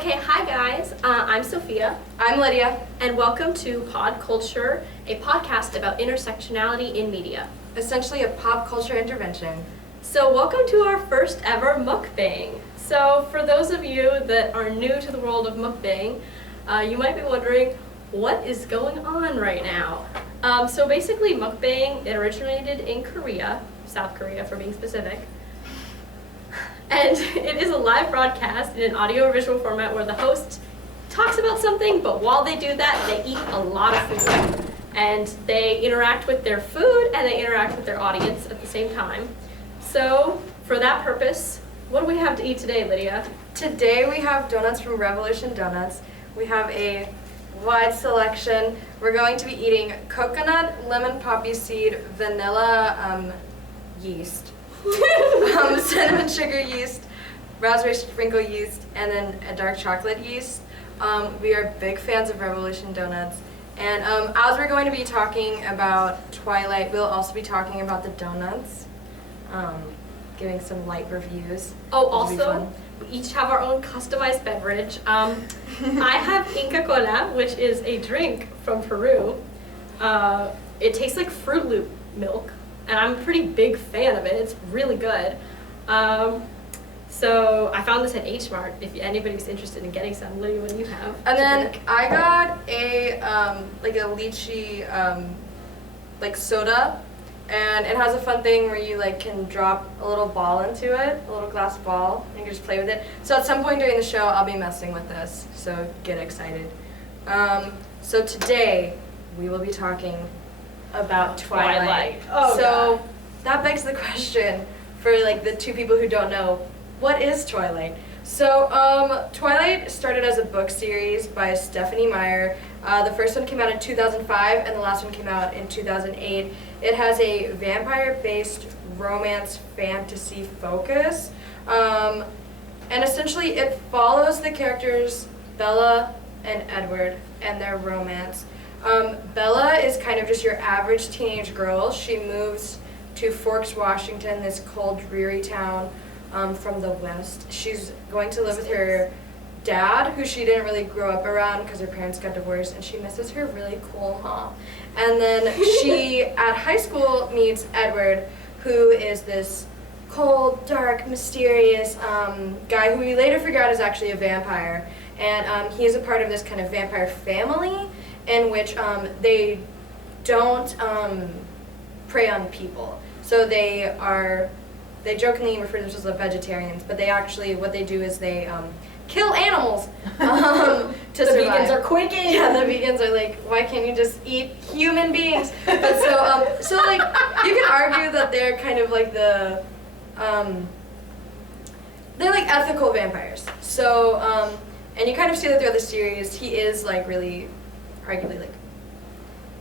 Okay, hi guys. I'm Sophia. I'm Lydia. And welcome to PodCulture, a podcast about intersectionality in media. Essentially a pop culture intervention. So welcome to our first ever mukbang. So for those of you that are new to the world of mukbang, you might be wondering, what is going on right now? So basically mukbang, it originated in Korea, South Korea for being specific. And it is a live broadcast in an audio-visual format where the host talks about something, but while they do that, they eat a lot of food. And they interact with their food and they interact with their audience at the same time. So, for that purpose, what do we have to eat today, Lydia? Today we have donuts from Revolution Donuts. We have a wide selection. We're going to be eating coconut, lemon poppy seed, vanilla yeast. Cinnamon sugar yeast, raspberry sprinkle yeast, and then a dark chocolate yeast. We are big fans of Revolution Donuts. And as we're going to be talking about Twilight, we'll also be talking about the donuts, giving some light reviews. Oh, also, we each have our own customized beverage. I have Inca Cola, which is a drink from Peru. It tastes like Fruit Loop milk. And I'm a pretty big fan of it. It's really good. So I found this at H Mart. If anybody's interested in getting some, Lydia, what do you have? And then I got a like a lychee like soda, and it has a fun thing where you like can drop a little ball into it, a little glass ball, and you can just play with it. So at some point during the show, I'll be messing with this. So get excited. So today we will be talking about Twilight. Oh, so God. That begs the question for like the two people who don't know, what is Twilight? So Twilight started as a book series by Stephanie Meyer. The first one came out in 2005 and the last one came out in 2008. It has a vampire-based romance fantasy focus. And essentially it follows the characters Bella and Edward and their romance. Bella is kind of just your average teenage girl. She moves to Forks, Washington, this cold, dreary town from the West. She's going to live with her dad, who she didn't really grow up around because her parents got divorced, and she misses her really cool mom. And then she, at high school, meets Edward, who is this cold, dark, mysterious guy who we later figure out is actually a vampire. And he is a part of this kind of vampire family in which they don't prey on people. So they jokingly refer to themselves as vegetarians, but they actually, what they do is they kill animals to the survive. vegans are quaking. Yeah, the vegans are like, why can't you just eat human beings? But so like, you can argue that they're kind of like the, they're like ethical vampires. So, and you kind of see that throughout the series, he is like really, arguably like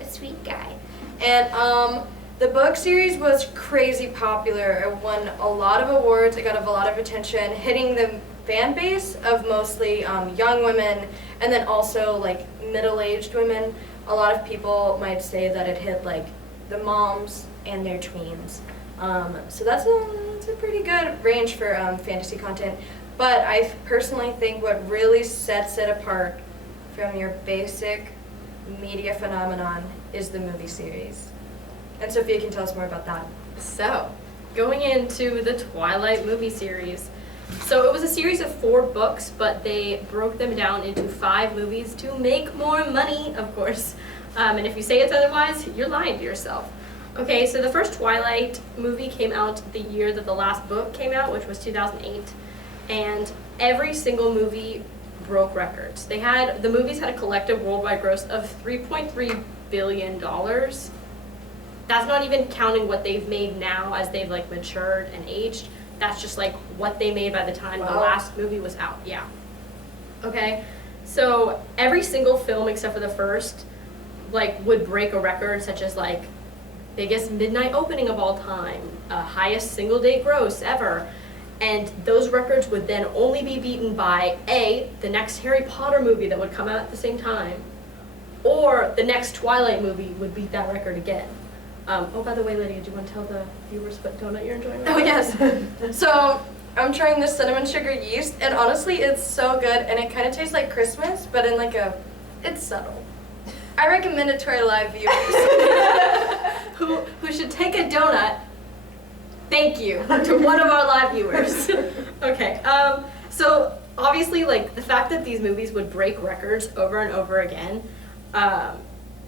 a sweet guy. And the book series was crazy popular. It won a lot of awards. It got a lot of attention, hitting the fan base of mostly young women and then also like middle-aged women. A lot of people might say that it hit like the moms and their tweens. So that's a pretty good range for fantasy content. But I personally think what really sets it apart from your basic media phenomenon is the movie series. And Sophia can tell us more about that. So, going into the Twilight movie series. So it was a series of 4 books, but they broke them down into 5 movies to make more money, of course. And if you say it's otherwise, you're lying to yourself. Okay, so the first Twilight movie came out the year that the last book came out, which was 2008. And every single movie broke records. The movies had a collective worldwide gross of $3.3 billion. That's not even counting what they've made now as they've like matured and aged. That's just like what they made by the time the last movie was out. Yeah. Okay. So every single film except for the first like would break a record, such as like biggest midnight opening of all time, highest single day gross ever. And those records would then only be beaten by A, the next Harry Potter movie that would come out at the same time, or the next Twilight movie would beat that record again. Oh, by the way, Lydia, do you want to tell the viewers what donut you're enjoying right now? Oh, yes. So I'm trying the cinnamon sugar yeast, and honestly, it's so good, and it kind of tastes like Christmas, but in like it's subtle. I recommend it to our live viewers. who should take a donut. Thank you to one of our live viewers. Okay, so obviously, like, the fact that these movies would break records over and over again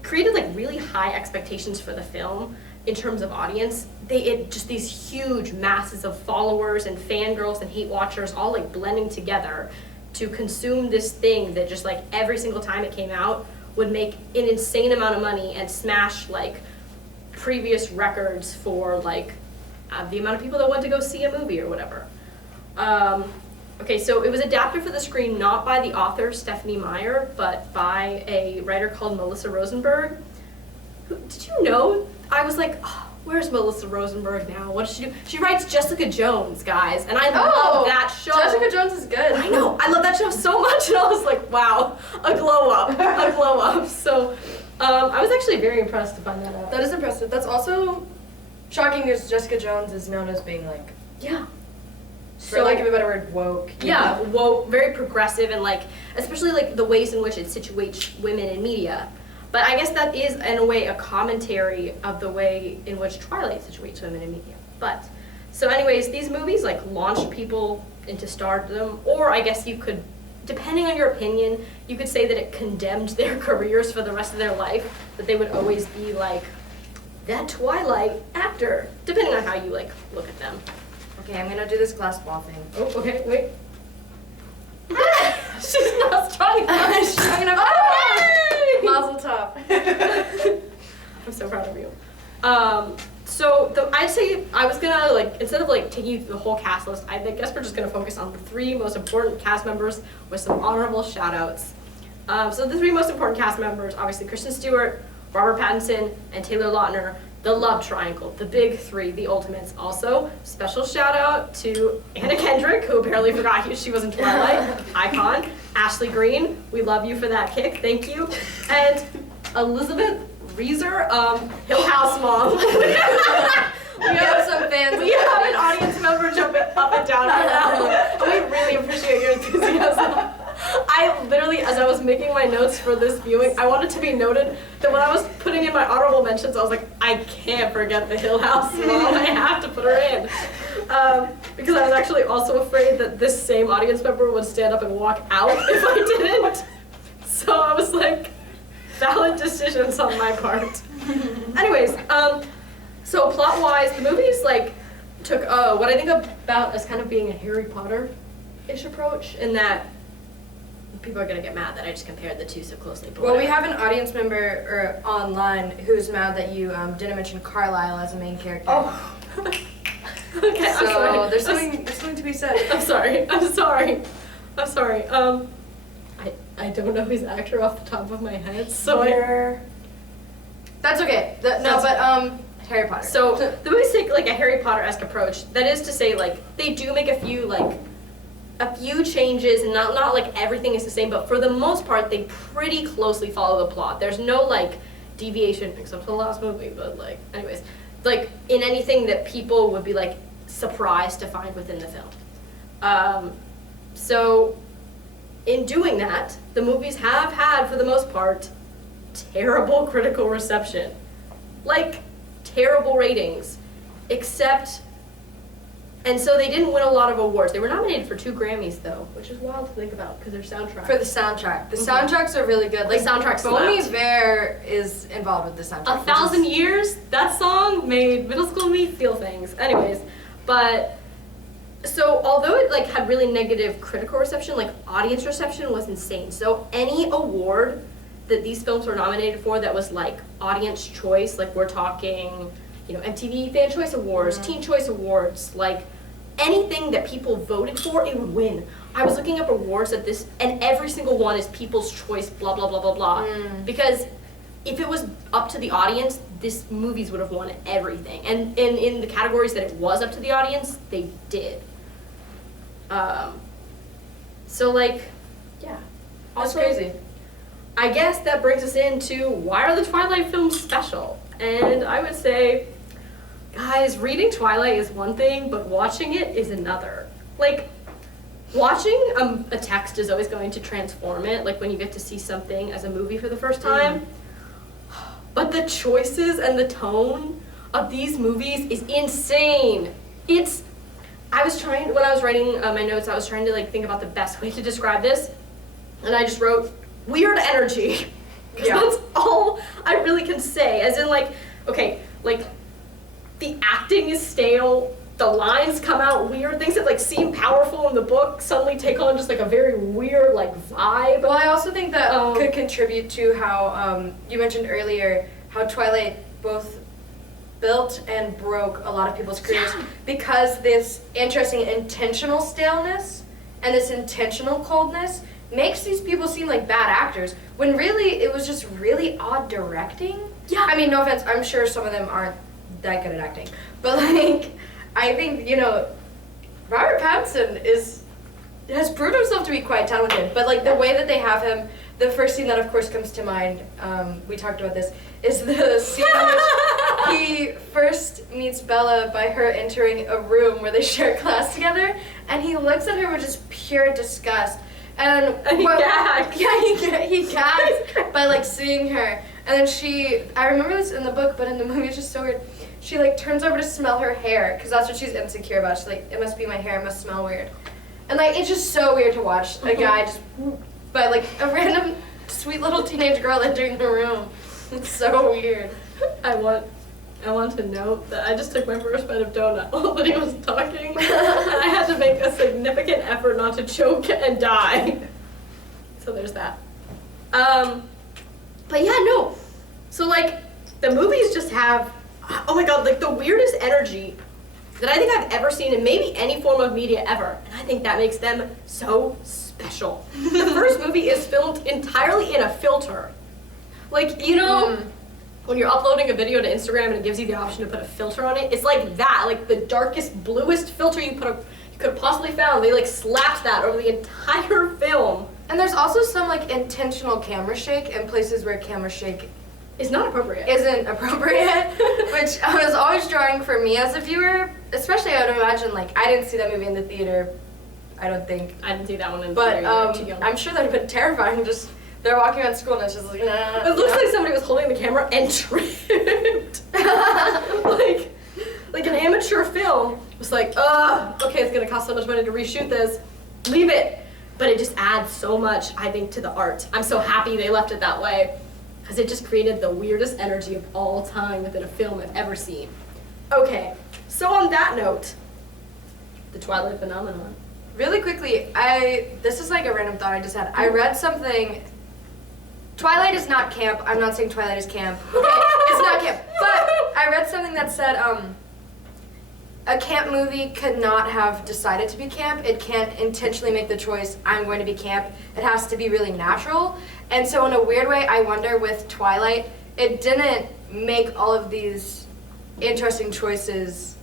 created like really high expectations for the film in terms of audience. Just these huge masses of followers and fangirls and hate watchers all like blending together to consume this thing that just like every single time it came out would make an insane amount of money and smash like previous records for like the amount of people that went to go see a movie or whatever. Okay, so it was adapted for the screen not by the author Stephanie Meyer, but by a writer called Melissa Rosenberg. Did you know? I was like, oh, where's Melissa Rosenberg now? What does she do? She writes Jessica Jones, guys, and I love that show. Jessica Jones is good. I know, I love that show so much, and I was like, wow, a glow up. So I was actually very impressed to find that out. That is impressive. That's also shocking because Jessica Jones is known as being like, yeah. for lack of a better word, woke. Yeah, woke, very progressive, and like, especially like the ways in which it situates women in media. But I guess that is, in a way, a commentary of the way in which Twilight situates women in media. But, so anyways, these movies like launched people into stardom, or I guess you could, depending on your opinion, you could say that it condemned their careers for the rest of their life, that they would always be like, that Twilight actor, depending on how you like look at them. Okay, I'm gonna do this glass ball thing. Oh, okay, wait. She's not strong enough. I'm strong enough. Mazel tov. I'm so proud of you. I'd say I was gonna like, instead of like taking you through the whole cast list, I guess we're just gonna focus on the 3 most important cast members with some honorable shout outs. So the 3 most important cast members, obviously Kristen Stewart, Robert Pattinson, and Taylor Lautner. The love triangle, the big 3, the ultimates. Also, special shout out to Anna Kendrick, who apparently forgot who she was in Twilight, icon. Ashley Greene, we love you for that kick, thank you. And Elizabeth Reeser, Hill House mom. We have some fans. We have an audience member jumping up and down right now. We really appreciate your enthusiasm. I literally, as I was making my notes for this viewing, I wanted to be noted that when I was putting in my honorable mentions, I was like, I can't forget the Hill House mom. I have to put her in. Because I was actually also afraid that this same audience member would stand up and walk out if I didn't. So I was like, valid decisions on my part. Anyways, so plot-wise, the movie's like took what I think about as kind of being a Harry Potter-ish approach, in that people are gonna get mad that I just compared the 2 so closely. But well, we have an audience member online who's mad that you didn't mention Carlisle as a main character. Oh. Okay, I'm so sorry. there's something to be said. I'm sorry. I don't know his actor off the top of my head, so That's okay. Harry Potter. So the movies take like a Harry Potter-esque approach. That is to say, like, they do make a few changes, and not like everything is the same, but for the most part, they pretty closely follow the plot. There's no like deviation, except for the last movie, but like, anyways, like in anything that people would be like surprised to find within the film. So in doing that, the movies have had, for the most part, terrible critical reception. Like, terrible ratings, except, and so they didn't win a lot of awards. They were nominated for 2 Grammys though, which is wild to think about because their soundtrack. For the soundtrack. The soundtracks are really good. Like, the soundtrack Bon slaps. Iver is involved with the soundtrack. 1,000 Years, that song made middle school me feel things. Anyways, but, so although it like had really negative critical reception, like audience reception was insane. So any award that these films were nominated for that was like audience choice, like we're talking, you know, MTV Fan Choice Awards, Teen Choice Awards, like anything that people voted for, it would win. I was looking up awards at this, and every single one is People's Choice, blah, blah, blah, blah, blah. Because if it was up to the audience, these movies would have won everything. And in the categories that it was up to the audience, they did. So like, yeah. That's Also, crazy. I guess that brings us into why are the Twilight films special? And I would say, guys, reading Twilight is one thing, but watching it is another. like, watching a text is always going to transform it, like when you get to see something as a movie for the first time. But the choices and the tone of these movies is insane. When I was writing my notes, I was trying to like think about the best way to describe this, and I just wrote weird energy. Yeah. That's all I really can say. As in, like, okay, like the acting is stale. The lines come out weird. Things that like seem powerful in the book suddenly take on just like a very weird like vibe. Well, I also think that could contribute to how you mentioned earlier how Twilight both built and broke a lot of people's careers because this interesting intentional staleness and this intentional coldness makes these people seem like bad actors when really it was just really odd directing. Yeah. I mean, no offense, I'm sure some of them aren't that good at acting, but like I think, you know, Robert Pattinson has proved himself to be quite talented, but like the way that they have him, the first scene that of course comes to mind, we talked about this, is the scene in which he first meets Bella by her entering a room where they share class together, and he looks at her with just pure disgust. And he gags. Yeah, he gags by like seeing her. And then I remember this in the book, but in the movie it's just so weird. She like turns over to smell her hair, because that's what she's insecure about. She's like, it must be my hair, it must smell weird. And like, it's just so weird to watch a guy just, by like a random sweet little teenage girl entering the room. It's so weird. I want to note that I just took my first bite of donut while Lydia was talking, and I had to make a significant effort not to choke and die. So there's that. But yeah, no. So like, the movies just have, oh my god, like the weirdest energy that I think I've ever seen in maybe any form of media ever. And I think that makes them so special. The first movie is filmed entirely in a filter. Like, you know, when you're uploading a video to Instagram and it gives you the option to put a filter on it, it's like that, like the darkest, bluest filter you could have possibly found. They like slapped that over the entire film. And there's also some like intentional camera shake in places where camera shake It's not appropriate. Isn't appropriate, which was always drawing for me as a viewer, especially I would imagine, like, I didn't see that movie in the theater, I don't think. I didn't see that one in the but, theater. But too young. I'm sure that would have been terrifying, just, they're walking around school and it's just like, nah. It looks like somebody was holding the camera and tripped. like an amateur film was like, okay, it's gonna cost so much money to reshoot this, leave it. But it just adds so much, I think, to the art. I'm so happy they left it that way, because it just created the weirdest energy of all time within a film I've ever seen. Okay, so on that note, the Twilight phenomenon. Really quickly, this is like a random thought I just had. I read something, Twilight is not camp. I'm not saying Twilight is camp. Okay, it's not camp. But I read something that said a camp movie could not have decided to be camp. It can't intentionally make the choice, I'm going to be camp. It has to be really natural. And so in a weird way, I wonder with Twilight, it didn't make all of these interesting choices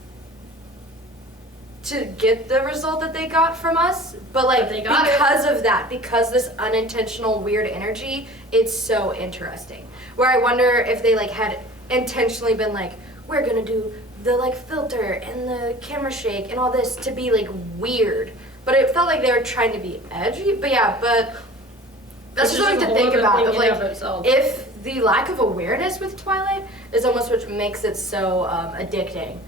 to get the result that they got from us, but like because of that, because this unintentional weird energy, it's so interesting. Where I wonder if they like had intentionally been like, we're gonna do the like filter and the camera shake and all this to be like weird, but it felt like they were trying to be edgy. But yeah, but that's just something to think about. Of like, if the lack of awareness with Twilight is almost what makes it so addicting.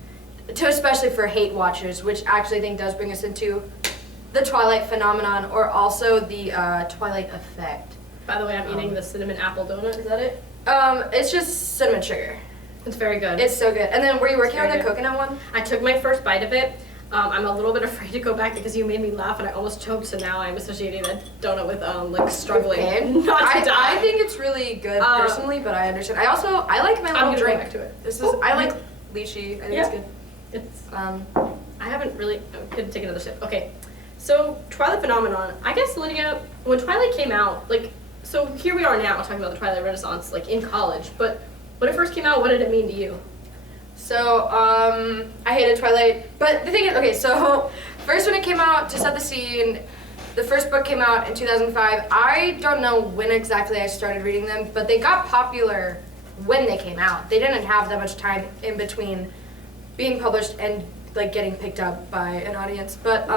To especially for hate watchers, which actually I think does bring us into the Twilight phenomenon, or also the Twilight effect. By the way, I'm eating the cinnamon apple donut. Is that it? It's just cinnamon sugar. It's very good. It's so good. And then, were you working on the coconut one? I took my first bite of it. I'm a little bit afraid to go back because you made me laugh and I almost choked. So now I'm associating that donut with like struggling not to die. I think it's really good personally, but I understand. I like my little drink. Back to it. I like lychee. I think it's good. It's I haven't really. I could take another sip. Okay, so Twilight phenomenon. I guess Lydia, when Twilight came out, like, so here we are now talking about the Twilight Renaissance, like in college. But when it first came out, what did it mean to you? So I hated Twilight, but the thing is, okay, so first when it came out, to set the scene, the first book came out in 2005. I don't know when exactly I started reading them, but they got popular when they came out. They didn't have that much time in between being published and like getting picked up by an audience. But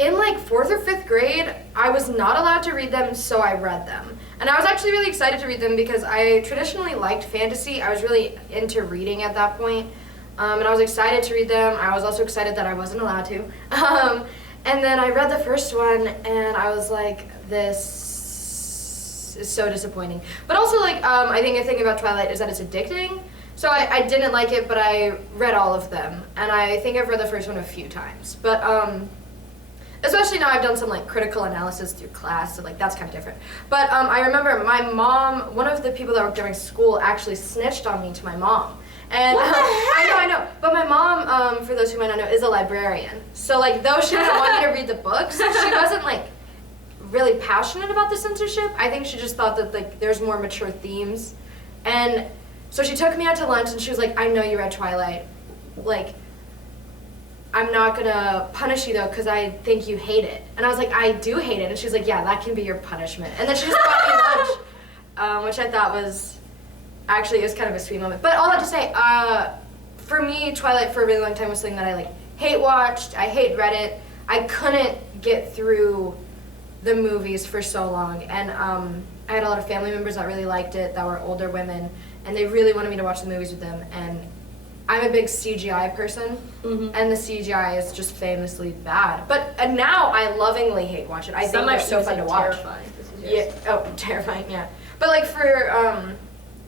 in like 4th or 5th grade, I was not allowed to read them, so I read them. And I was actually really excited to read them because I traditionally liked fantasy. I was really into reading at that point. And I was excited to read them. I was also excited that I wasn't allowed to. And then I read the first one, and I was like, this is so disappointing. But also, like, I think a thing about Twilight is that it's addicting. So I didn't like it, but I read all of them. And I think I've read the first one a few times. But especially now I've done some like critical analysis through class, so like that's kind of different. But I remember my mom, one of the people that worked during school actually snitched on me to my mom. And what the heck? I know. But my mom, for those who might not know, is a librarian. So like though she didn't want me to read the books, she wasn't like really passionate about the censorship. I think she just thought that like there's more mature themes. And so she took me out to lunch and she was like, I know you read Twilight. Like, I'm not gonna punish you though because I think you hate it. And I was like, I do hate it. And she's like, yeah, that can be your punishment. And then she just bought me lunch, which I thought was, actually it was kind of a sweet moment. But all that to say, for me, Twilight for a really long time was something that I like hate watched, I hate read it. I couldn't get through the movies for so long. And I had a lot of family members that really liked it, that were older women, and they really wanted me to watch the movies with them. And I'm a big CGI person, and the CGI is just famously bad. But now I lovingly hate watch it. I think they're so fun to watch. Terrifying. Yeah. Oh, terrifying. Yeah. But like for,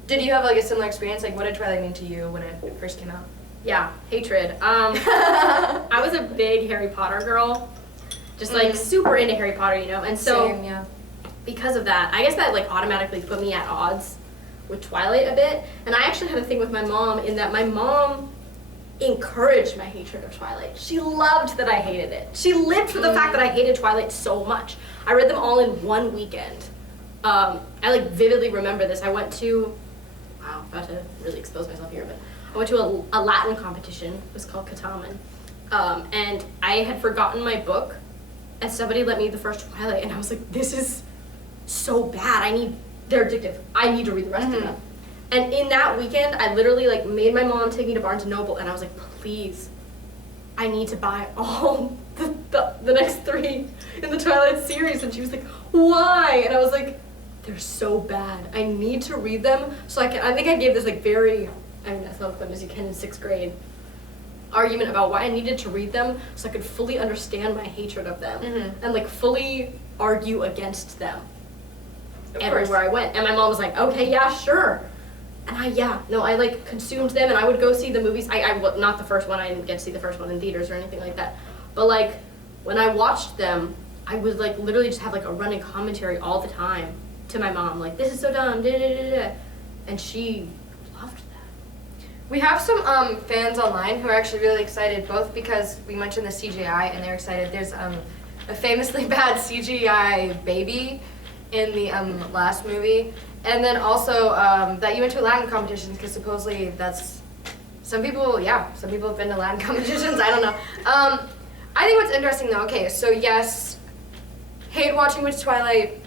did you have like a similar experience? Like, what did Twilight mean to you when it first came out? Yeah, hatred. I was a big Harry Potter girl, just like super into Harry Potter, you know. And so Same, yeah. because of that, I guess that like automatically put me at odds with Twilight a bit. And I actually had a thing with my mom in that my mom encouraged my hatred of Twilight. She loved that I hated it. She lived for the fact that I hated Twilight so much. I read them all in one weekend. I like vividly remember this. I went to, wow, about to really expose myself here, but I went to a Latin competition. It was called Kataman. And I had forgotten my book, and somebody let me the first Twilight, and I was like, this is so bad. They're addictive. I need to read the rest of them. And in that weekend, I literally like made my mom take me to Barnes & Noble, and I was like, please, I need to buy all the next 3 in the Twilight series. And she was like, why? And I was like, they're so bad. I need to read them so I think I gave this like very, as eloquent as you can in 6th grade, argument about why I needed to read them so I could fully understand my hatred of them and like fully argue against them everywhere I went. And my mom was like, okay, yeah, sure. And I like consumed them, and I would go see the movies. Well, not the first one, I didn't get to see the first one in theaters or anything like that. But like, when I watched them, I would like literally just have like a running commentary all the time to my mom, like, this is so dumb, da da da da. And she loved that. We have some fans online who are actually really excited, both because we mentioned the CGI and they're excited. There's a famously bad CGI baby in the last movie. And then also that you went to Latin competitions, because supposedly that's, some people have been to Latin competitions, I don't know. I think what's interesting though, okay, so yes, hate watching with Twilight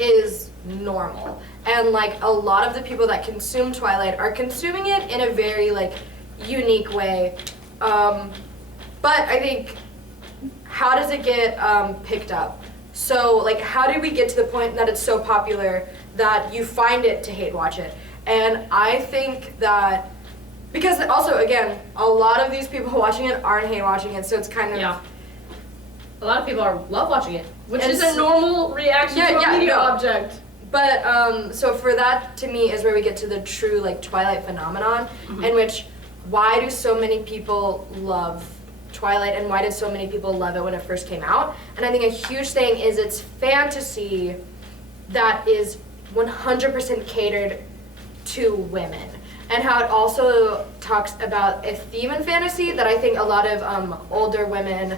is normal. And like a lot of the people that consume Twilight are consuming it in a very like unique way. But I think, how does it get picked up? So like, how did we get to the point that it's so popular that you find it to hate watch it? And I think that, because also again, a lot of these people watching it aren't hate watching it, so it's kind of, yeah. A lot of people love watching it, which is a normal reaction to a media object. But so for that, to me, is where we get to the true like Twilight phenomenon, in which, why do so many people love Twilight, and why did so many people love it when it first came out? And I think a huge thing is it's fantasy that is 100% catered to women, and how it also talks about a theme in fantasy that I think a lot of older women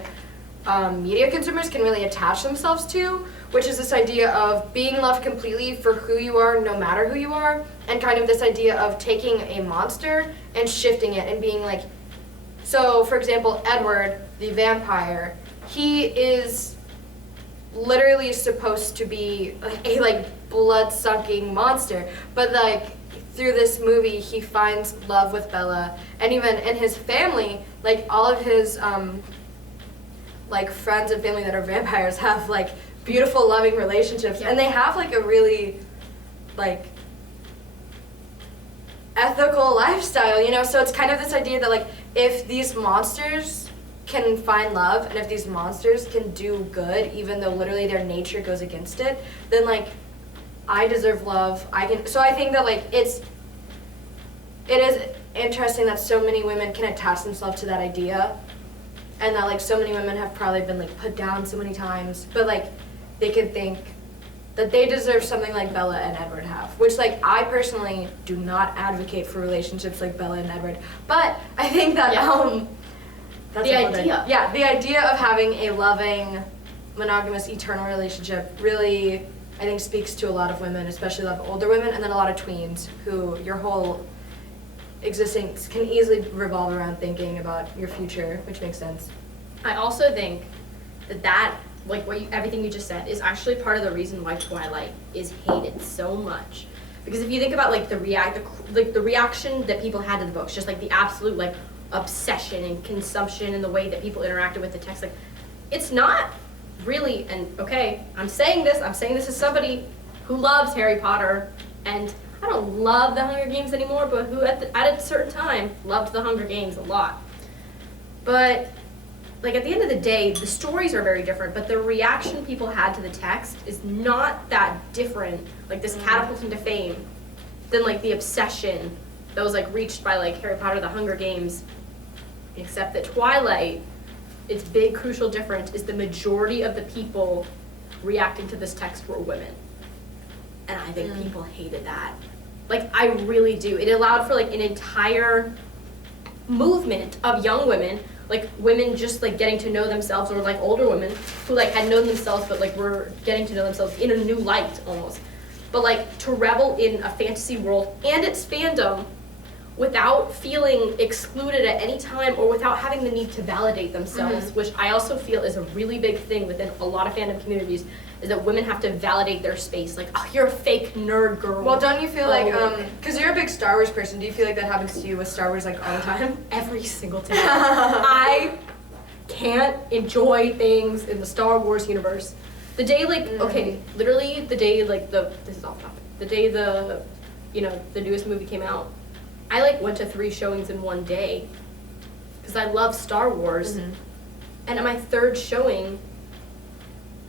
media consumers can really attach themselves to, which is this idea of being loved completely for who you are, no matter who you are, and kind of this idea of taking a monster and shifting it and being like, so for example, Edward, the vampire, he is literally supposed to be a like blood-sucking monster, but like through this movie he finds love with Bella, and even in his family, like all of his like friends and family that are vampires have like beautiful, loving relationships, Yeah. and they have like a really like ethical lifestyle, you know? So it's kind of this idea that like if these monsters can find love and if these monsters can do good even though literally their nature goes against it, then like I deserve love. So I think that like it is interesting that so many women can attach themselves to that idea, and that like so many women have probably been like put down so many times, but like they can think that they deserve something like Bella and Edward have, which like I personally do not advocate for relationships like Bella and Edward, but I think that that's the a whole idea. Yeah, the idea of having a loving, monogamous, eternal relationship really, I think, speaks to a lot of women, especially a lot of older women, and then a lot of tweens who your whole existence can easily revolve around thinking about your future, which makes sense. I also think that like everything you just said is actually part of the reason why Twilight is hated so much. Because if you think about like the reaction that people had to the books, just like the absolute like obsession and consumption and the way that people interacted with the text, like it's not really, and okay, I'm saying this as somebody who loves Harry Potter, and I don't love the Hunger Games anymore, but who at a certain time loved the Hunger Games a lot. But like at the end of the day, the stories are very different, but the reaction people had to the text is not that different, like this catapult into fame, than like the obsession that was like reached by like Harry Potter, the Hunger Games. Except that Twilight, its big crucial difference is the majority of the people reacting to this text were women. And I think people hated that. Like, I really do. It allowed for like an entire movement of young women, like women just like getting to know themselves, or like older women who like had known themselves but like were getting to know themselves in a new light almost. But like to revel in a fantasy world and its fandom without feeling excluded at any time or without having the need to validate themselves, which I also feel is a really big thing within a lot of fandom communities, is that women have to validate their space. Like, oh, you're a fake nerd girl. Well, don't you feel like, because you're a big Star Wars person, do you feel like that happens to you with Star Wars like all the time? Every single time. I can't enjoy things in the Star Wars universe. The day, like, okay, literally the day, like, this is off topic. The day the newest movie came out, I, like, went to 3 showings in one day because I love Star Wars. And at my 3rd showing,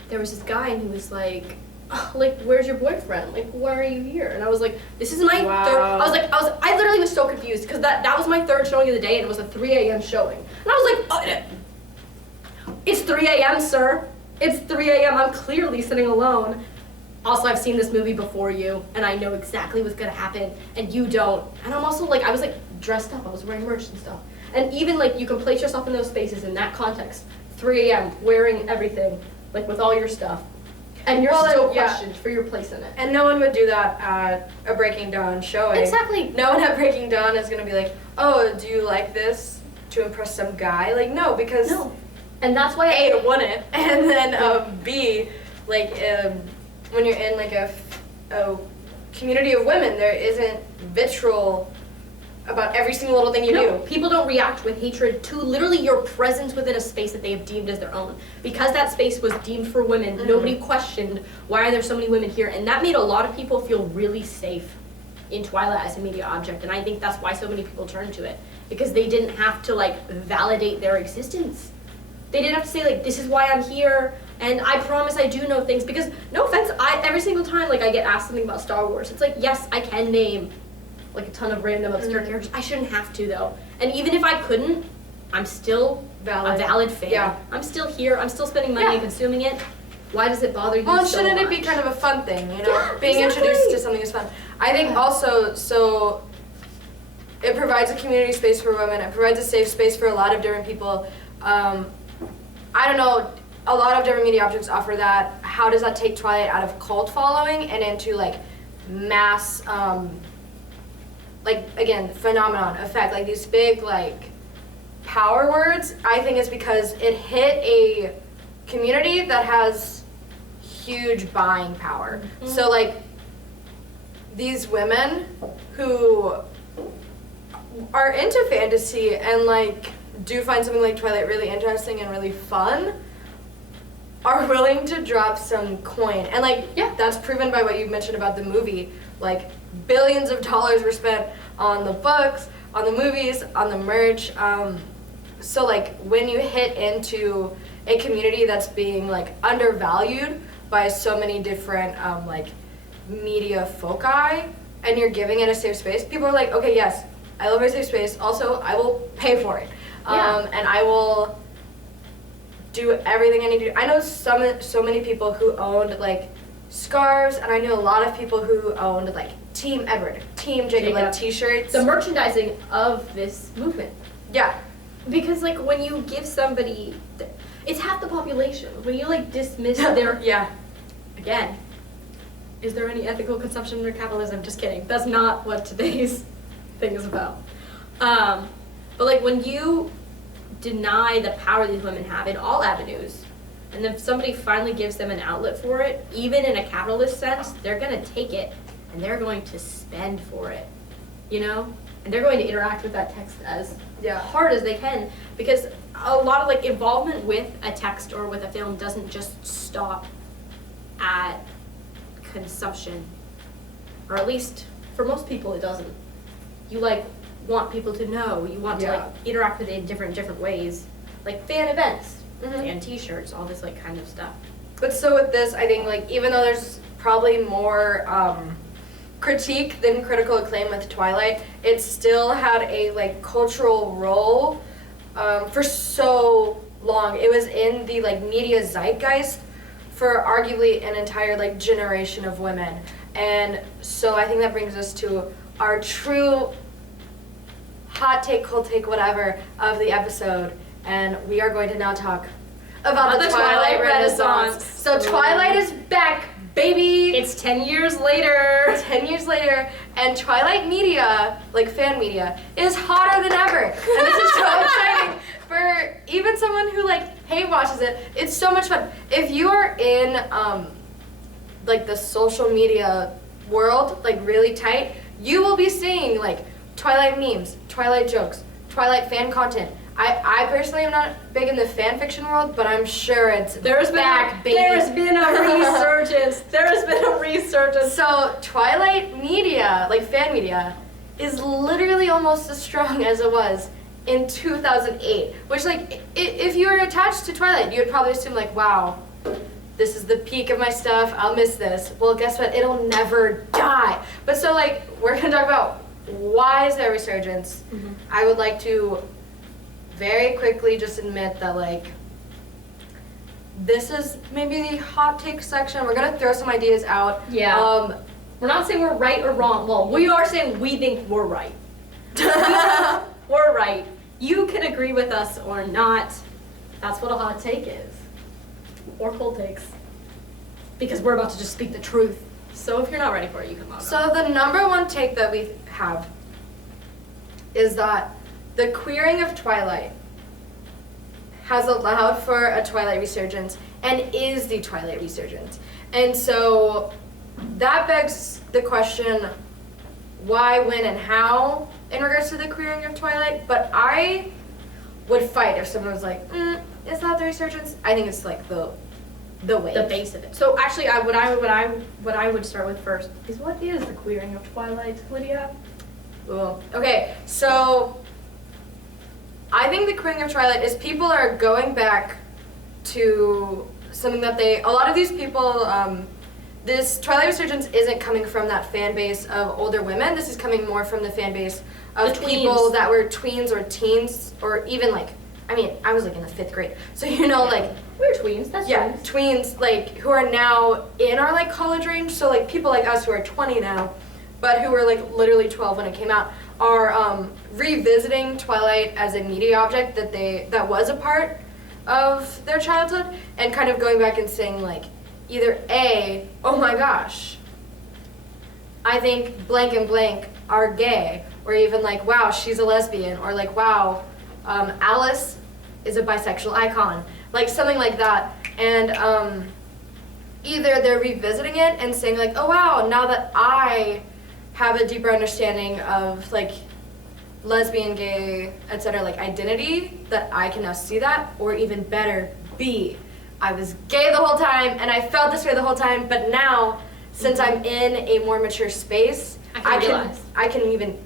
there was this guy and he was like, oh, like, where's your boyfriend? Like, why are you here? And I was like, this is my 3rd. I literally was so confused because that was my 3rd showing of the day and it was a 3 a.m. showing. And I was like, oh, it's 3 a.m., sir. It's 3 a.m. I'm clearly sitting alone. Also, I've seen this movie before you, and I know exactly what's gonna happen, and you don't. And I'm also like, I was like dressed up, I was wearing merch and stuff. And even like, you can place yourself in those spaces in that context. 3 a.m., wearing everything, like with all your stuff. And you're still questioned for your place in it. And no one would do that at a Breaking Dawn showing. Exactly. No one at Breaking Dawn is gonna be like, oh, do you like this to impress some guy? Like, no, because No. And that's why A, it won it, and then B, like, when you're in like a community of women, there isn't vitriol about every single little thing you do. People don't react with hatred to literally your presence within a space that they have deemed as their own. Because that space was deemed for women, nobody questioned why are there so many women here, and that made a lot of people feel really safe in Twilight as a media object, and I think that's why so many people turned to it, because they didn't have to like validate their existence. They didn't have to say like, this is why I'm here, and I promise I do know things, because no offense, every single time like I get asked something about Star Wars, it's like, yes, I can name like a ton of random obscure characters. I shouldn't have to though. And even if I couldn't, I'm still a valid fan. Yeah. I'm still here, I'm still spending money and consuming it. Why does it bother you so much? Well, shouldn't it be kind of a fun thing, you know? Yeah, being exactly. introduced to something is fun. I think also, so it provides a community space for women, it provides a safe space for a lot of different people. I don't know, a lot of different media objects offer that. How does that take Twilight out of cult following and into like mass, like again, phenomenon, effect, like these big like power words? I think it's because it hit a community that has huge buying power. So like these women who are into fantasy and like do find something like Twilight really interesting and really fun, are willing to drop some coin. And like, Yeah. that's proven by what you mentioned about the movie. Like, billions of dollars were spent on the books, on the movies, on the merch. So like, when you hit into a community that's being like undervalued by so many different like media foci, and you're giving it a safe space, people are like, okay, yes, I love my safe space. Also, I will pay for it. And I will do everything I need to do. I know so many people who owned like scarves, and I knew a lot of people who owned like Team Edward, Team Jacob, like t-shirts. The merchandising of this movement. Yeah. Because like when you give somebody, it's half the population. When you like dismiss their, Yeah. again, is there any ethical consumption under capitalism? Just kidding. That's not what today's thing is about. But like when you deny the power these women have in all avenues, and then somebody finally gives them an outlet for it, even in a capitalist sense, they're gonna take it and they're going to spend for it, you know? And they're going to interact with that text as hard as they can, because a lot of like involvement with a text or with a film doesn't just stop at consumption, or at least for most people it doesn't. You like want people to know, you want to like interact with it in different ways, like fan events, fan t-shirts, all this like kind of stuff. But so with this, I think like even though there's probably more critique than critical acclaim with Twilight, it still had a like cultural role for so long. It was in the like media zeitgeist for arguably an entire like generation of women. And so I think that brings us to our true hot take, cold take, whatever of the episode. And we are going to now talk about the Twilight Renaissance. So Twilight is back, baby! It's 10 years later. 10 years later, and Twilight media, like fan media, is hotter than ever. And this is so exciting for even someone who like hate watches it. It's so much fun. If you are in like the social media world, like really tight, you will be seeing like Twilight memes, Twilight jokes, Twilight fan content. I personally am not big in the fan fiction world, but I'm sure it's back, baby. There's been a resurgence. There's been a resurgence. So Twilight media, like fan media, is literally almost as strong as it was in 2008. Which like, if you were attached to Twilight, you would probably assume like, wow, this is the peak of my stuff, I'll miss this. Well, guess what? It'll never die. But so like, we're gonna talk about why is there a resurgence. I would like to very quickly just admit that like this is maybe the hot take section. We're gonna throw some ideas out. Yeah. We're not saying we're right or wrong. Well, we are saying we think we're right. We're right. You can agree with us or not. That's what a hot take is. Or cold takes. Because we're about to just speak the truth. So if you're not ready for it, you can log off. So the number one take that we have is that the queering of Twilight has allowed for a Twilight resurgence and is the Twilight resurgence. And so that begs the question, why, when, and how in regards to the queering of Twilight. But I would fight if someone was like, is that the resurgence? I think it's like the wave. The base of it. So actually, what I would start with first is, what is the queering of Twilight, Lydia? Cool. Okay, so I think the queering of Twilight is people are going back to something that a lot of these people, this Twilight resurgence isn't coming from that fan base of older women. This is coming more from the fan base of The people tweens. that were tweens or teens, or even like, I mean, I was like in the 5th grade. So you know, like, We're tweens, that's tweens. tweens, like, who are now in our like college range. So like people like us who are 20 now, but who were like literally 12 when it came out, are revisiting Twilight as a media object that was a part of their childhood, and kind of going back and saying like, either A, oh my gosh, I think blank and blank are gay, or even like, wow, she's a lesbian, or like, wow, Alice is a bisexual icon, like something like that. And either they're revisiting it and saying like, oh wow, now that I have a deeper understanding of like lesbian, gay, etc., like identity, that I can now see that, or even better, B, I was gay the whole time, and I felt this way the whole time, but now, since I'm in a more mature space, I can even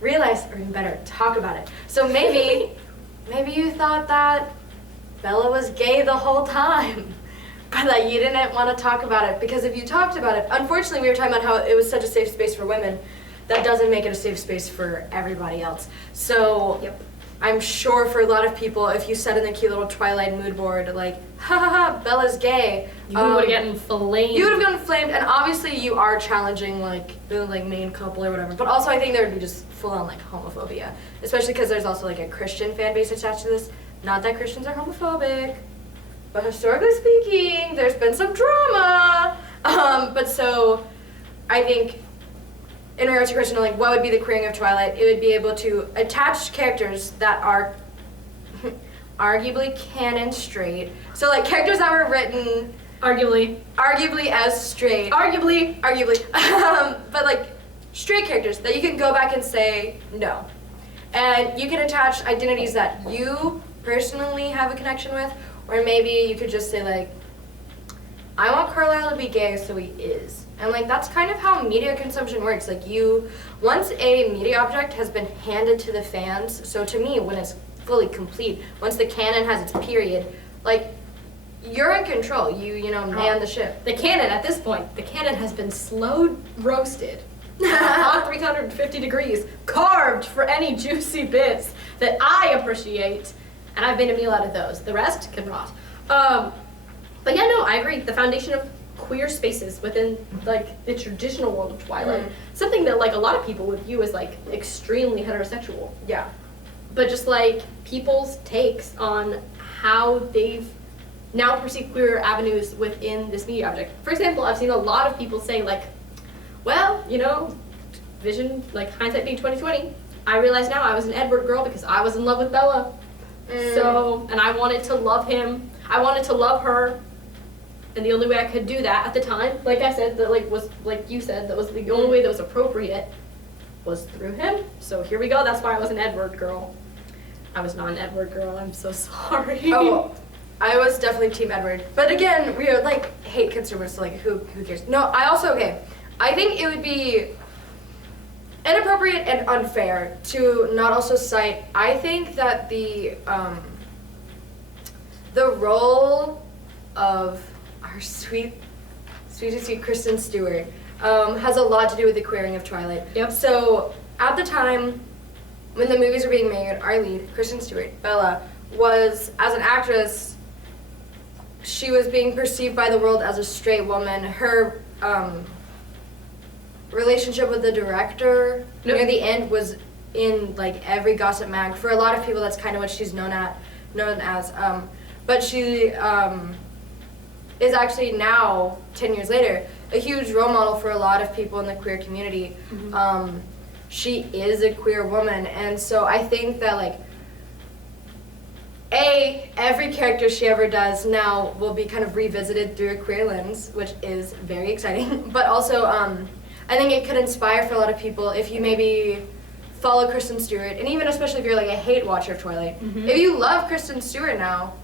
realize, or even better, talk about it. So maybe you thought that Bella was gay the whole time, but that you didn't want to talk about it, because if you talked about it, unfortunately we were talking about how it was such a safe space for women, that doesn't make it a safe space for everybody else. So I'm sure for a lot of people, if you said in the cute little Twilight mood board, like, ha ha ha, Bella's gay, you would have gotten flamed. You would have gotten flamed, and obviously you are challenging like the main couple or whatever. But also I think there would be just full on like homophobia, especially because there's also like a Christian fan base attached to this. Not that Christians are homophobic, but historically speaking, there's been some drama. But so I think, in regards to your question, like what would be the queering of Twilight, it would be able to attach characters that are arguably canon straight. So like characters that were written arguably as straight. Arguably. But like straight characters that you can go back and say no. And you can attach identities that you personally have a connection with, or maybe you could just say like, I want Carlisle to be gay, so he is. And like that's kind of how media consumption works. Like once a media object has been handed to the fans, so to me, when it's fully complete, once the canon has its period, like you're in control. You man the ship. The canon at this point, the canon has been slow roasted on 350 degrees, carved for any juicy bits that I appreciate, and I've made a meal out of those. The rest can rot. But yeah, no, I agree. The foundation of queer spaces within like the traditional world of Twilight, something that like a lot of people would view as like extremely heterosexual. Yeah. But just like people's takes on how they've now perceived queer avenues within this media object. For example, I've seen a lot of people say like, well, vision, like hindsight being 2020, I realize now I was an Edward girl because I was in love with Bella. So, and I wanted to love him. I wanted to love her. And the only way I could do that at the time, like I said, that was like you said, that was the only way that was appropriate, was through him. So here we go. That's why I was an Edward girl. I was not an Edward girl. I'm so sorry. Oh, I was definitely Team Edward. But again, we are like hate consumers, so like who cares? No, I think it would be inappropriate and unfair to not also cite. I think that the role of our sweet Kristen Stewart has a lot to do with the queering of Twilight. Yep. So at the time when the movies were being made, our lead, Kristen Stewart, Bella, was, as an actress, she was being perceived by the world as a straight woman. Her relationship with the director near the end was in like every gossip mag. For a lot of people, that's kind of what she's known as. But she is actually now, 10 years later, a huge role model for a lot of people in the queer community. She is a queer woman, and so I think that like every character she ever does now will be kind of revisited through a queer lens, which is very exciting. But also, I think it could inspire for a lot of people if you maybe follow Kristen Stewart, and even especially if you're like a hate watcher of Twilight. If you love Kristen Stewart now,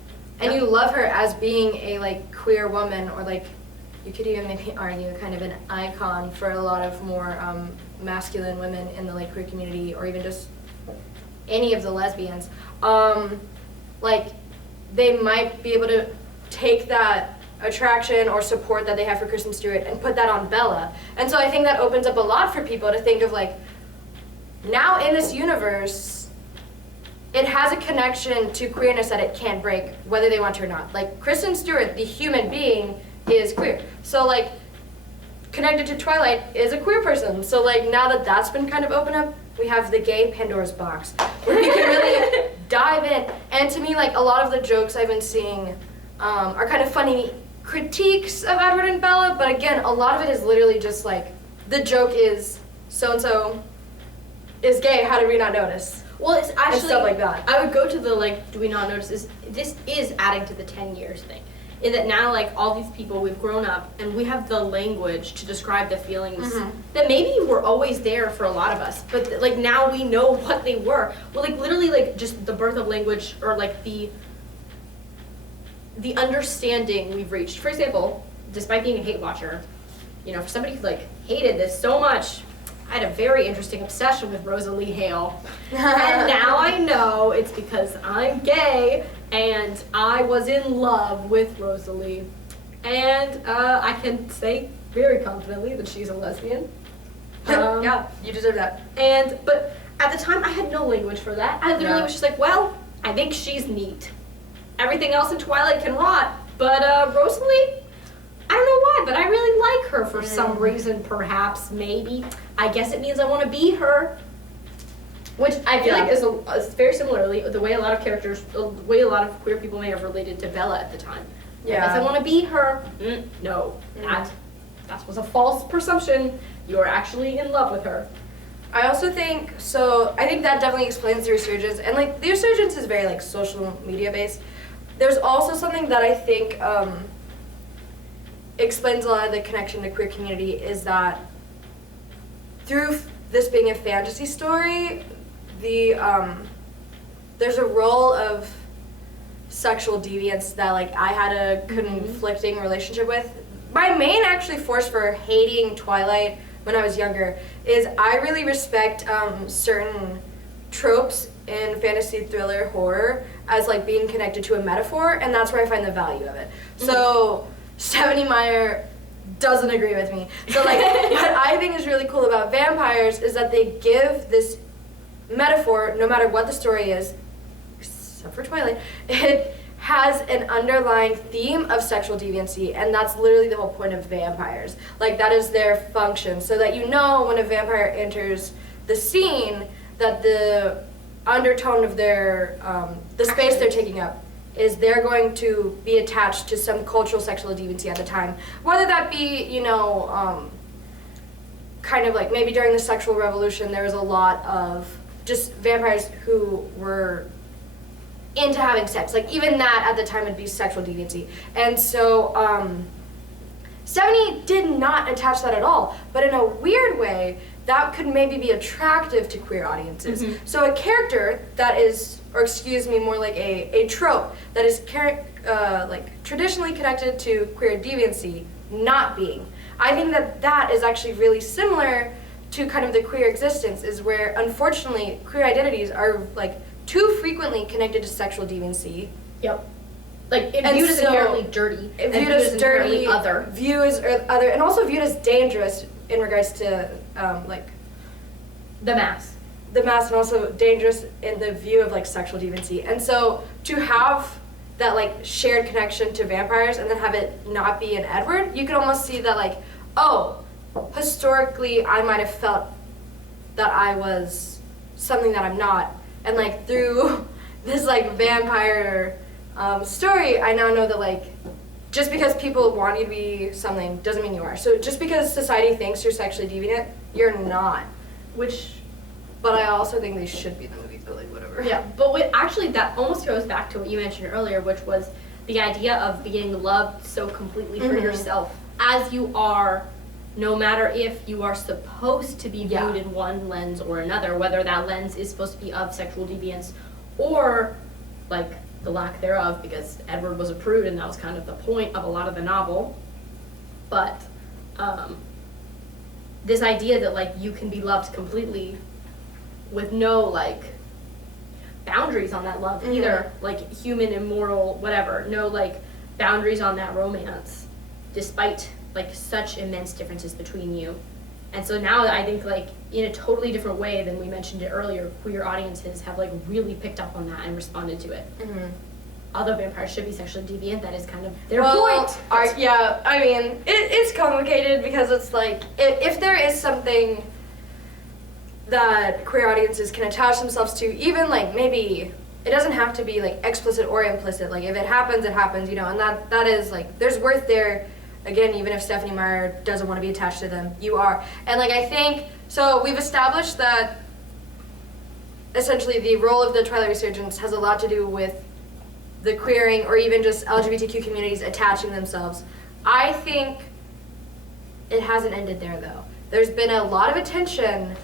and you love her as being a like queer woman, or like you could even maybe argue kind of an icon for a lot of more masculine women in the like queer community, or even just any of the lesbians, like they might be able to take that attraction or support that they have for Kristen Stewart and put that on Bella. And so I think that opens up a lot for people to think of like, now in this universe, it has a connection to queerness that it can't break, whether they want to or not. Like Kristen Stewart, the human being, is queer. So like, connected to Twilight is a queer person. So like, now that that's been kind of opened up, we have the gay Pandora's box, where we can really dive in. And to me, like a lot of the jokes I've been seeing are kind of funny critiques of Edward and Bella, but again, a lot of it is literally just like, the joke is, so-and-so is gay, how did we not notice? Well, it's actually, and stuff like that. I would go to the like, do we not notice this? This is adding to the 10 years thing. In that now, like, all these people, we've grown up, and we have the language to describe the feelings that maybe were always there for a lot of us, but like now we know what they were. Well, like literally, like just the birth of language, or like the the understanding we've reached. For example, despite being a hate watcher, for somebody who like hated this so much, I had a very interesting obsession with Rosalie Hale. And now I know it's because I'm gay and I was in love with Rosalie. And I can say very confidently that she's a lesbian. Yeah, you deserve that. But at the time I had no language for that. I literally was just like, well, I think she's neat. Everything else in Twilight can rot, but Rosalie, I don't know why, but I really like her for some reason, perhaps, maybe. I guess it means I want to be her. Which I feel like is very similarly the way a lot of queer people may have related to Bella at the time. Yeah. I guess I want to be her. No, that was a false presumption. You're actually in love with her. I also think, I think that definitely explains the resurgence. And like, the resurgence is very like social media based. There's also something that I think explains a lot of the connection to queer community is that through this being a fantasy story, there's a role of sexual deviance that like I had a conflicting relationship with. My main actually force for hating Twilight when I was younger is I really respect certain tropes in fantasy, thriller, horror as like being connected to a metaphor, and that's where I find the value of it. So Stephanie Meyer doesn't agree with me. So like what I think is really cool about vampires is that they give this metaphor, no matter what the story is, except for Twilight, it has an underlying theme of sexual deviancy, and that's literally the whole point of vampires. Like, that is their function, so that you know when a vampire enters the scene that the undertone of their, the space they're taking up is they're going to be attached to some cultural sexual deviancy at the time. Whether that be, kind of like maybe during the sexual revolution, there was a lot of just vampires who were into having sex. Like, even that at the time would be sexual deviancy. And so, Stephanie did not attach that at all. But in a weird way, that could maybe be attractive to queer audiences. So a character that is, or excuse me, more like a trope that is like traditionally connected to queer deviancy not being. I think that is actually really similar to kind of the queer existence, is where unfortunately queer identities are like too frequently connected to sexual deviancy. Yep. Like, viewed as inherently dirty. Viewed as dirty, other. Viewed as other, and also viewed as dangerous in regards to, like... The mass. The mass, and also dangerous in the view of, like, sexual deviancy. And so, to have that, like, shared connection to vampires and then have it not be an Edward, you could almost see that, like, oh, historically, I might have felt that I was something that I'm not. And like through this like vampire story, I now know that like just because people want you to be something doesn't mean you are. So just because society thinks you're sexually deviant, you're not. But I also think they should be in the movie, but like whatever. Yeah, but actually that almost goes back to what you mentioned earlier, which was the idea of being loved so completely for yourself as you are, no matter if you are supposed to be viewed in one lens or another, whether that lens is supposed to be of sexual deviance or like the lack thereof, because Edward was a prude and that was kind of the point of a lot of the novel. But this idea that like you can be loved completely with no like boundaries on that love either, like human, immoral, whatever, no like boundaries on that romance, despite like such immense differences between you. And so now I think like in a totally different way than we mentioned it earlier, queer audiences have like really picked up on that and responded to it. Although vampires should be sexually deviant, that is kind of their point. Yeah, I mean, it's complicated because it's like, if there is something that queer audiences can attach themselves to, even like maybe, it doesn't have to be like explicit or implicit, like if it happens, and that is like, there's worth there. Again, even if Stephanie Meyer doesn't want to be attached to them, you are. And like I think, so we've established that essentially the role of the Twilight Resurgence has a lot to do with the queering or even just LGBTQ communities attaching themselves. I think it hasn't ended there though. There's been a lot of attention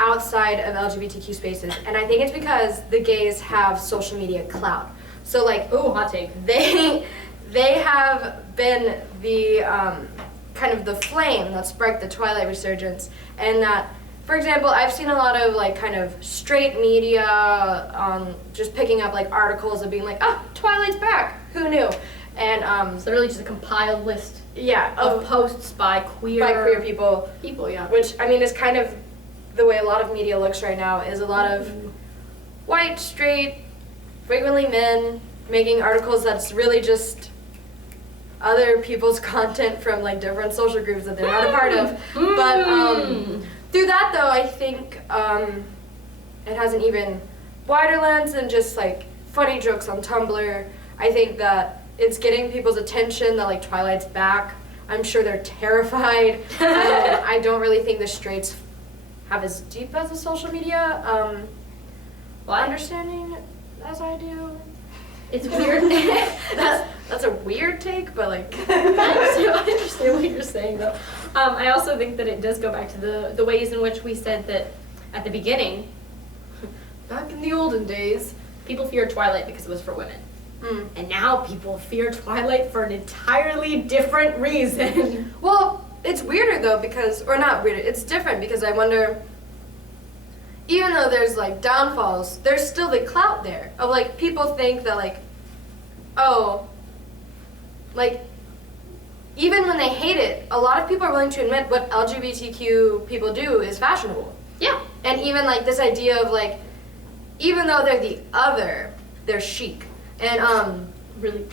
outside of LGBTQ spaces, and I think it's because the gays have social media clout. So like, ooh, hot take. they have been the kind of the flame that sparked the Twilight resurgence, and that, for example, I've seen a lot of like kind of straight media just picking up like articles of being like, oh, Twilight's back, who knew? And It's literally just a compiled list yeah, of posts by queer people. People, yeah. Which, I mean, is kind of the way a lot of media looks right now, is a lot of white, straight, frequently men making articles that's really just other people's content from like different social groups that they're not a part of. But through that though, I think it has an even wider lens than just like funny jokes on Tumblr. I think that it's getting people's attention that like Twilight's back. I'm sure they're terrified. I don't really think the straights have as deep as the social media understanding as I do. It's weird. That's a weird take, but like I understand what you're saying though. I also think that it does go back to the ways in which we said that at the beginning, back in the olden days, people feared Twilight because it was for women. And now people fear Twilight for an entirely different reason. Well, it's weirder though because, or not weirder, it's different because I wonder, even though there's like downfalls, there's still the clout there of like people think that like, oh, like even when they hate it, a lot of people are willing to admit what LGBTQ people do is fashionable. Yeah. And even like this idea of like, even though they're the other, they're chic. And really.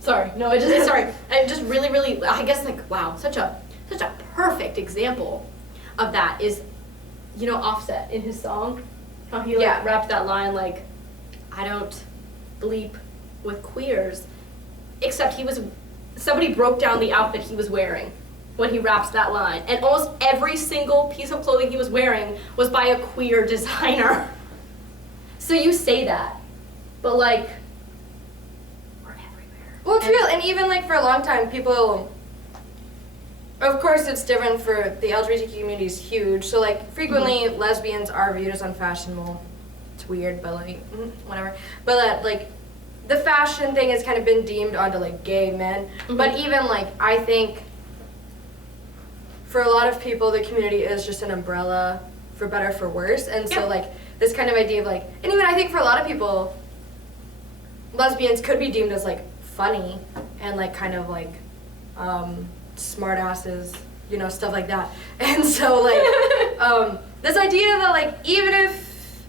Sorry, no, I just really, I guess like wow, such a perfect example of that is, you know, Offset in his song, how he like rapped that line like, I don't bleep with queers, except somebody broke down the outfit he was wearing when he raps that line, and almost every single piece of clothing he was wearing was by a queer designer. So you say that, but like, we're everywhere. Well, it's real, and even like for a long time, people, of course it's different for the LGBTQ community is huge, so like frequently lesbians are viewed as unfashionable. It's weird, but like, whatever. But like, the fashion thing has kind of been deemed onto like gay men, but even like, I think for a lot of people, the community is just an umbrella for better or for worse, and so like, this kind of idea of like, and even I think for a lot of people, lesbians could be deemed as like funny and like kind of like smart asses, you know, stuff like that. And so like this idea that like even if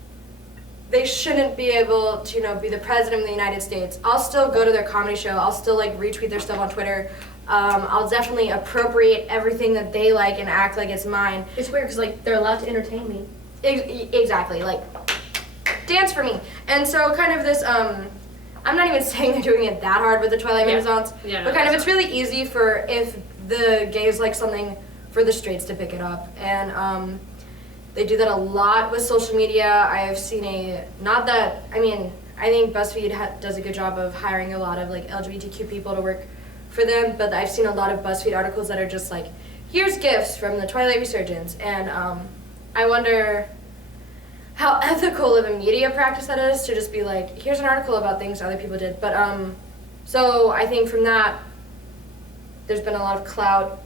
they shouldn't be able to, you know, be the president of the United States, I'll still go to their comedy show, I'll still like retweet their stuff on Twitter. I'll definitely appropriate everything that they like and act like it's mine. It's weird because like they're allowed to entertain me. Exactly, like dance for me. And so kind of this I'm not even saying they're doing it that hard with the Twilight Renaissance, but kind of it's really easy for if the gays like something for the straights to pick it up. And they do that a lot with social media. I have seen I think BuzzFeed does a good job of hiring a lot of like LGBTQ people to work for them, but I've seen a lot of BuzzFeed articles that are just like, here's gifts from the Twilight Resurgence, and I wonder how ethical of a media practice that is to just be like, here's an article about things other people did. But so I think from that, there's been a lot of clout.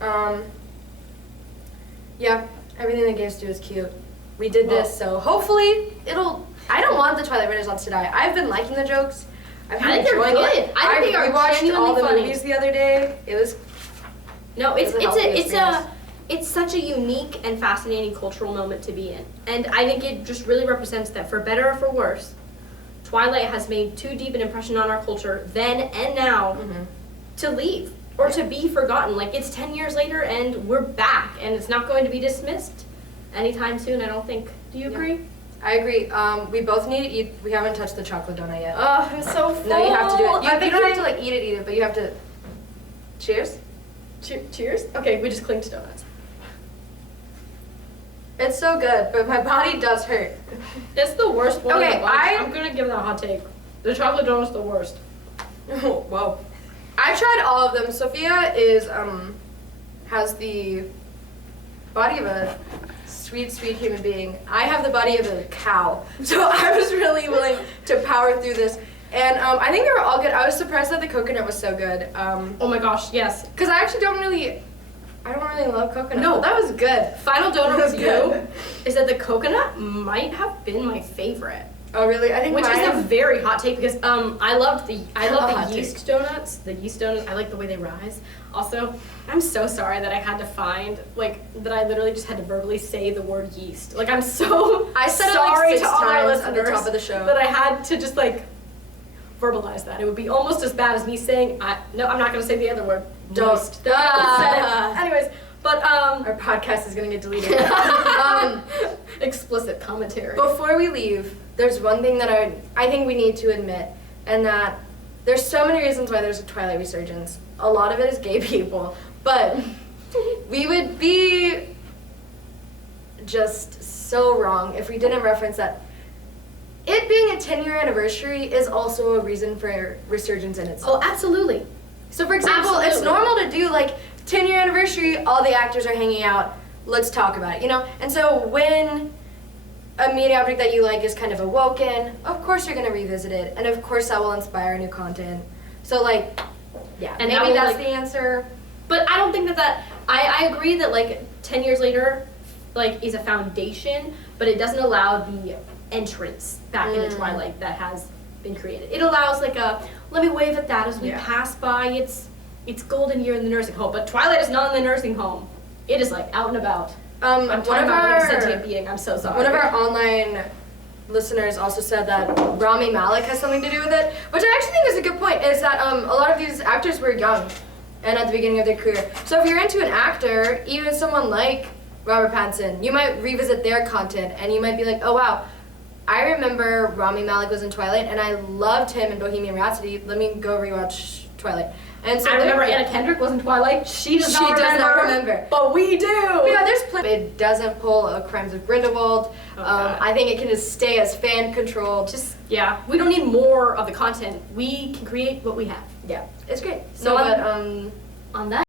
Yeah, everything the gays do is cute. We did this, so hopefully I don't want the Twilight Renaissance to die. I've been liking the jokes. I think they're good. I think they are watched all the funny. movies the other day. It was. No, it's such a unique and fascinating cultural moment to be in. And I think it just really represents that for better or for worse, Twilight has made too deep an impression on our culture then and now to leave or to be forgotten. Like it's 10 years later and we're back and it's not going to be dismissed anytime soon, I don't think. Do you agree? I agree. We both need to eat. We haven't touched the chocolate donut yet. Oh, I'm so full. No, you have to do it. You don't have to like eat it, but you have to. Cheers? Cheers? Okay, we just clinked donuts. It's so good, but my body does hurt. It's the worst one. Okay, I'm gonna give that a hot take. The chocolate donut's the worst. Whoa. I tried all of them. Sophia has the body of a sweet human being. I have the body of a cow. So I was really willing to power through this. And I think they were all good. I was surprised that the coconut was so good. Oh my gosh, yes. Because I actually don't really love coconut. No. But that was good. Final donut That was review good. is that the coconut might have been my favorite. Oh really? I think Which is a mine. very hot take because I love the hot yeast donuts. The yeast donuts, I like the way they rise. Also, I'm so sorry that I had to find that I literally just had to verbally say the word yeast. Like I'm so I said sorry it like 6 to all my times listeners at the top of the show. that I had to just verbalize that. It would be almost as bad as me saying no, I'm not gonna say the other word. Don't. Moist. I said it. Anyways, but Our podcast is gonna get deleted. explicit commentary. Before we leave, there's one thing that I think we need to admit, and that there's so many reasons why there's a Twilight resurgence. A lot of it is gay people, but we would be just so wrong if we didn't reference that it being a 10-year anniversary is also a reason for resurgence in itself. Oh, absolutely. So for example, it's Absolutely. normal to do 10-year anniversary, all the actors are hanging out, let's talk about it, you know? And so when a media object that you like is kind of awoken, of course you're gonna revisit it, and of course that will inspire new content. So yeah, And maybe that will, that's the answer. But I don't think that I agree that 10 years later is a foundation, but it doesn't allow the entrance back into Twilight that has been created. It allows let me wave at that as we pass by. It's golden year in the nursing home, but Twilight is not in the nursing home. It is out and about. I'm talking about a sentient being. I'm so sorry. One of our online listeners also said that Rami Malek has something to do with it, which I actually think is a good point, is that a lot of these actors were young and at the beginning of their career. So if you're into an actor, even someone like Robert Pattinson, you might revisit their content and you might be like, oh wow, I remember Rami Malek was in Twilight and I loved him in Bohemian Rhapsody. Let me go rewatch Twilight. And so I remember Anna Kendrick was in Twilight. She does not remember. But we do. But yeah, there's plenty. It doesn't pull a Crimes of Grindelwald. God. I think it can just stay as fan controlled. We don't need more of the content. We can create what we have. Yeah, it's great. So No, but on that